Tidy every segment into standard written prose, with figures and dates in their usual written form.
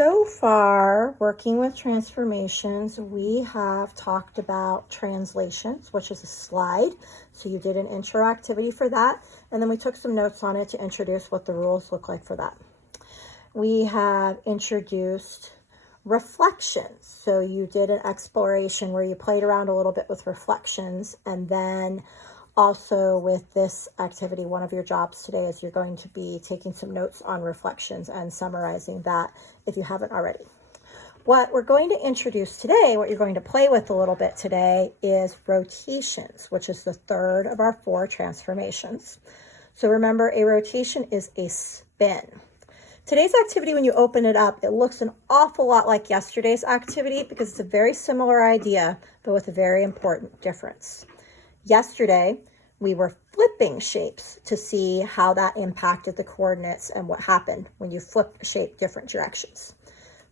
So far, working with transformations, we have talked about translations, which is a slide. So you did an intro activity for that, and then we took some notes on it to introduce what the rules look like for that. We have introduced reflections. So you did an exploration where you played around a little bit with reflections, and then also with this activity, one of your jobs today is you're going to be taking some notes on reflections and summarizing that if you haven't already. What we're going to introduce today, what you're going to play with a little bit today, is rotations, which is the third of our 4 transformations. So remember, a rotation is a spin. Today's activity, when you open it up, it looks an awful lot like yesterday's activity because it's a very similar idea, but with a very important difference. Yesterday, we were flipping shapes to see how that impacted the coordinates and what happened when you flip a shape different directions.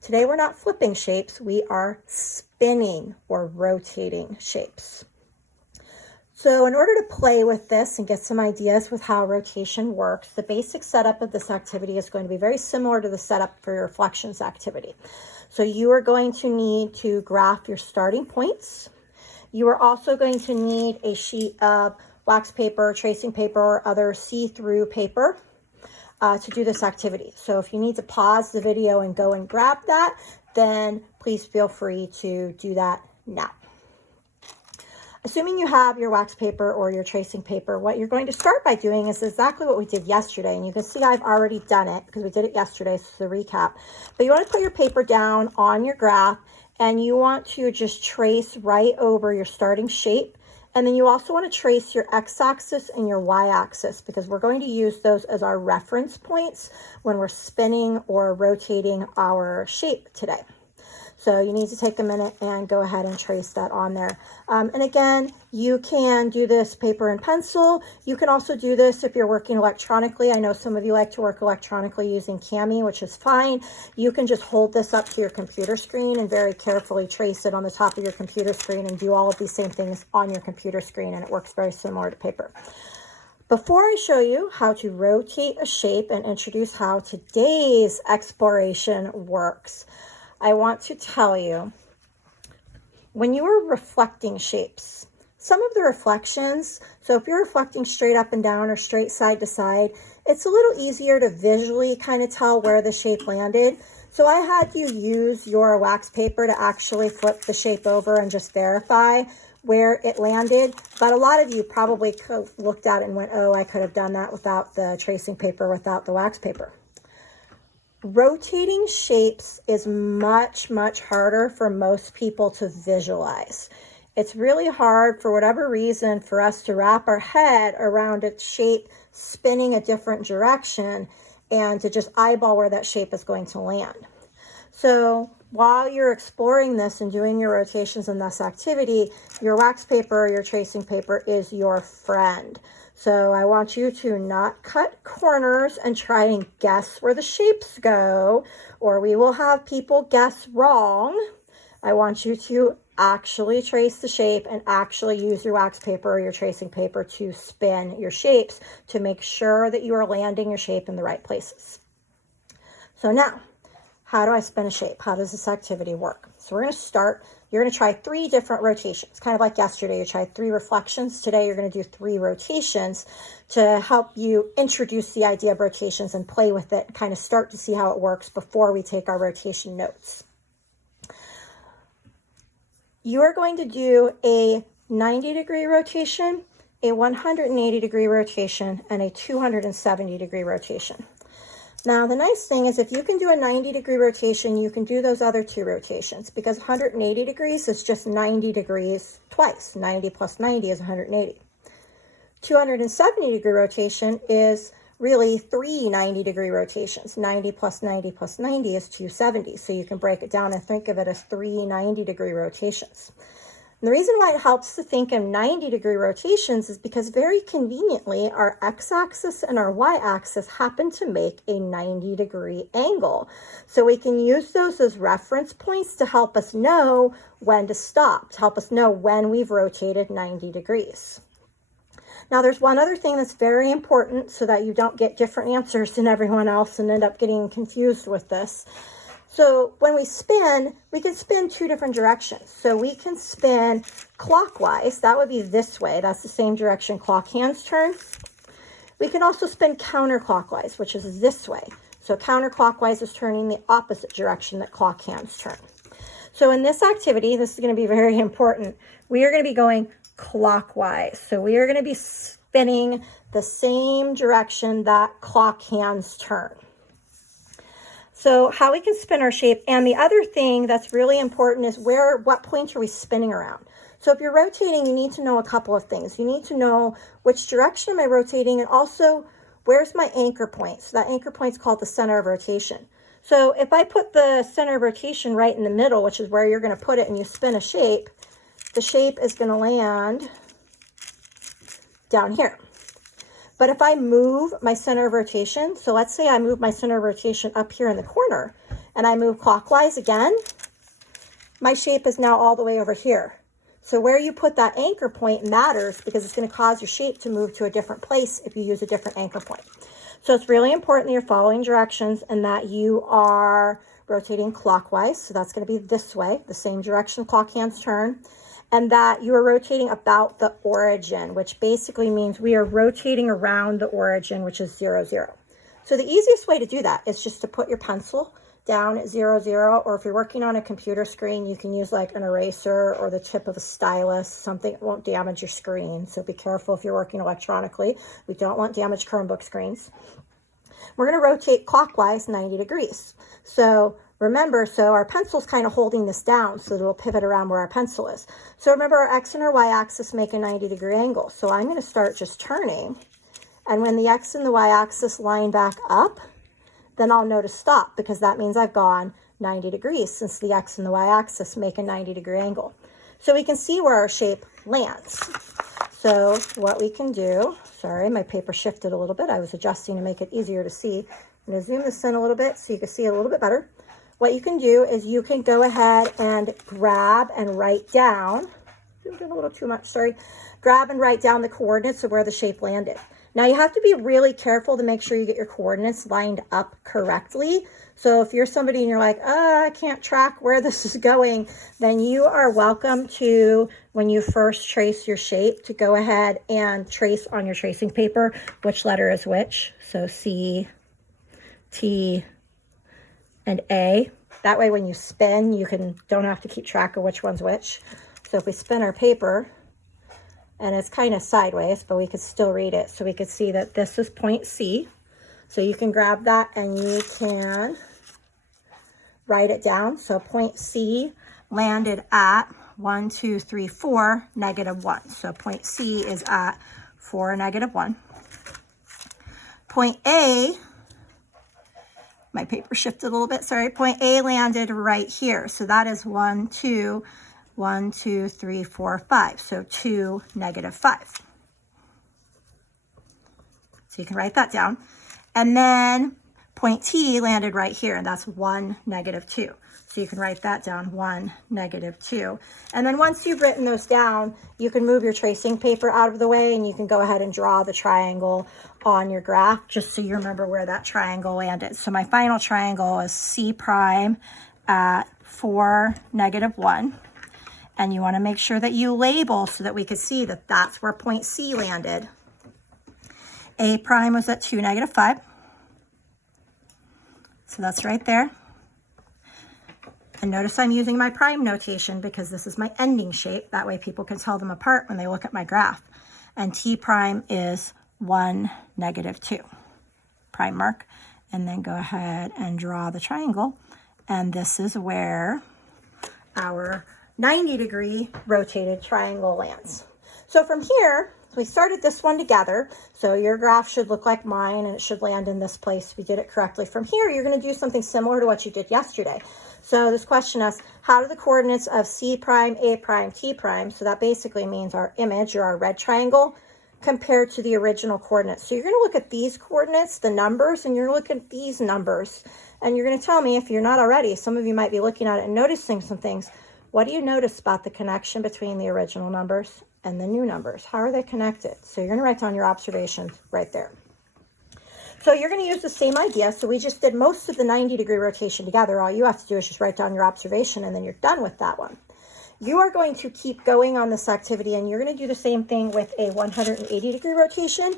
Today, we're not flipping shapes, we are spinning or rotating shapes. So in order to play with this and get some ideas with how rotation works, the basic setup of this activity is going to be very similar to the setup for your reflections activity. So you are going to need to graph your starting points. You are also going to need a sheet of wax paper, tracing paper, or other see-through paper to do this activity. So if you need to pause the video and go and grab that, then please feel free to do that now. Assuming you have your wax paper or your tracing paper, what you're going to start by doing is exactly what we did yesterday. And you can see I've already done it because we did it yesterday, so the recap. But you want to put your paper down on your graph, and you want to just trace right over your starting shape. And then you also want to trace your x-axis and your y-axis because we're going to use those as our reference points when we're spinning or rotating our shape today. So you need to take a minute and go ahead and trace that on there. And again, you can do this paper and pencil. You can also do this if you're working electronically. I know some of you like to work electronically using Cami, which is fine. You can just hold this up to your computer screen and very carefully trace it on the top of your computer screen and do all of these same things on your computer screen, and it works very similar to paper. Before I show you how to rotate a shape and introduce how today's exploration works, I want to tell you, when you are reflecting shapes, some of the reflections, so if you're reflecting straight up and down or straight side to side, it's a little easier to visually kind of tell where the shape landed. So I had you use your wax paper to actually flip the shape over and just verify where it landed. But a lot of you probably looked at it and went, oh, I could have done that without the tracing paper, without the wax paper. Rotating shapes is much, much harder for most people to visualize. It's really hard, for whatever reason, for us to wrap our head around a shape spinning a different direction and to just eyeball where that shape is going to land. So while you're exploring this and doing your rotations in this activity, your wax paper or your tracing paper is your friend. So I want you to not cut corners and try and guess where the shapes go, or we will have people guess wrong. I want you to actually trace the shape and actually use your wax paper or your tracing paper to spin your shapes to make sure that you are landing your shape in the right places. So now, how do I spin a shape? How does this activity work? So we're going to start. You're going to try 3 different rotations, kind of like yesterday. You tried 3 reflections. Today, you're going to do 3 rotations to help you introduce the idea of rotations and play with it and kind of start to see how it works before we take our rotation notes. You are going to do a 90-degree rotation, a 180-degree rotation, and a 270-degree rotation. Now, the nice thing is if you can do a 90-degree rotation, you can do those other 2 rotations because 180 degrees is just 90 degrees twice. 90 plus 90 is 180. 270-degree rotation is really 3 90-degree rotations. 90 plus 90 plus 90 is 270. So you can break it down and think of it as 3 90-degree rotations. And the reason why it helps to think in 90-degree rotations is because very conveniently, our x-axis and our y-axis happen to make a 90-degree angle. So we can use those as reference points to help us know when to stop, to help us know when we've rotated 90 degrees. Now, there's one other thing that's very important so that you don't get different answers than everyone else and end up getting confused with this. So when we spin, we can spin two different directions. So we can spin clockwise. That would be this way. That's the same direction clock hands turn. We can also spin counterclockwise, which is this way. So counterclockwise is turning the opposite direction that clock hands turn. So in this activity, this is going to be very important. We are going to be going clockwise. So we are going to be spinning the same direction that clock hands turn. So how we can spin our shape. And the other thing that's really important is what point are we spinning around? So if you're rotating, you need to know a couple of things. You need to know which direction am I rotating, and also where's my anchor point. So that anchor point is called the center of rotation. So if I put the center of rotation right in the middle, which is where you're going to put it, and you spin a shape, the shape is going to land down here. But if I move my center of rotation, so let's say I move my center of rotation up here in the corner, and I move clockwise again, my shape is now all the way over here. So where you put that anchor point matters, because it's going to cause your shape to move to a different place if you use a different anchor point. So it's really important that you're following directions and that you are rotating clockwise. So that's going to be this way, the same direction clock hands turn. And that you are rotating about the origin, which basically means we are rotating around the origin, which is 0, 0. So the easiest way to do that is just to put your pencil down at 0, 0, or if you're working on a computer screen, you can use like an eraser or the tip of a stylus, something that won't damage your screen. So be careful if you're working electronically. We don't want damaged Chromebook screens. We're going to rotate clockwise 90 degrees. So remember, so our pencil's kind of holding this down so that it'll pivot around where our pencil is. So remember, our X and our Y axis make a 90-degree angle. So I'm going to start just turning. And when the X and the Y axis line back up, then I'll know to stop, because that means I've gone 90 degrees, since the X and the Y axis make a 90-degree angle. So we can see where our shape lands. So what we can do, sorry, my paper shifted a little bit. I was adjusting to make it easier to see. I'm going to zoom this in a little bit so you can see it a little bit better. What you can do is you can go ahead and grab and write down, zoomed in a little too much, sorry, grab and write down the coordinates of where the shape landed. Now you have to be really careful to make sure you get your coordinates lined up correctly. So if you're somebody and you're like, I can't track where this is going, then you are welcome to, when you first trace your shape, to go ahead and trace on your tracing paper which letter is which. So C, T, and A. That way when you spin, you don't have to keep track of which one's which. So if we spin our paper, and it's kind of sideways, but we could still read it. So we could see that this is point C. So you can grab that and you can write it down. So point C landed at 1, 2, 3, 4, -1. So point C is at 4, -1. Point A, my paper shifted a little bit, sorry. Point A landed right here. So that is 1, 2, 1, 2, 3, 4, 5. So 2, -5. So you can write that down. And then point T landed right here, and that's 1, -2. So you can write that down, 1, -2. And then once you've written those down, you can move your tracing paper out of the way, and you can go ahead and draw the triangle on your graph, just so you remember where that triangle landed. So my final triangle is C prime at 4, -1. And you want to make sure that you label so that we could see that that's where point C landed. A prime was at 2, -5. So that's right there. And notice I'm using my prime notation because this is my ending shape. That way people can tell them apart when they look at my graph. And T prime is 1, -2. Prime mark. And then go ahead and draw the triangle. And this is where our 90-degree rotated triangle lands. So from here, we started this one together. So your graph should look like mine, and it should land in this place. We did it correctly. From here, you're going to do something similar to what you did yesterday. So this question asks, how do the coordinates of C prime, A prime, T prime, so that basically means our image or our red triangle, compared to the original coordinates. So you're going to look at these coordinates, the numbers, and you're going to look at these numbers. And you're going to tell me, if you're not already, some of you might be looking at it and noticing some things. What do you notice about the connection between the original numbers and the new numbers? How are they connected? So you're going to write down your observations right there. So you're going to use the same idea. So we just did most of the 90-degree rotation together. All you have to do is just write down your observation, and then you're done with that one. You are going to keep going on this activity, and you're going to do the same thing with a 180-degree rotation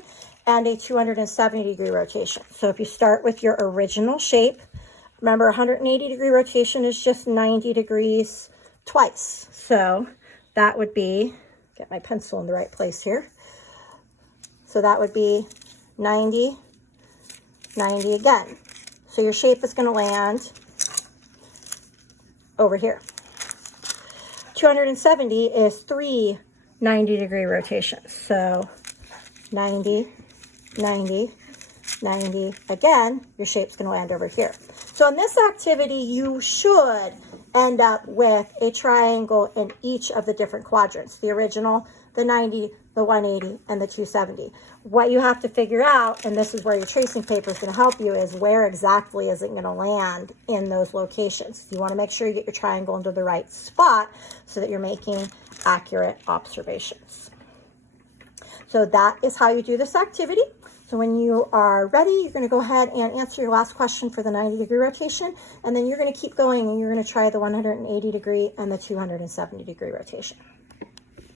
and a 270-degree rotation. So if you start with your original shape, remember 180-degree rotation is just 90 degrees twice. So that would be, get my pencil in the right place here. So that would be 90, 90 again. So your shape is going to land over here. 270 is 3 90-degree rotations. So 90, 90, 90. Again, your shape's going to land over here. So in this activity, you should end up with a triangle in each of the different quadrants. The original, the 90, the 180, and the 270. What you have to figure out, and this is where your tracing paper is going to help you, is where exactly is it going to land in those locations. You want to make sure you get your triangle into the right spot so that you're making accurate observations. So that is how you do this activity. So when you are ready, you're going to go ahead and answer your last question for the 90-degree rotation, and then you're going to keep going and you're going to try the 180-degree and the 270-degree rotation.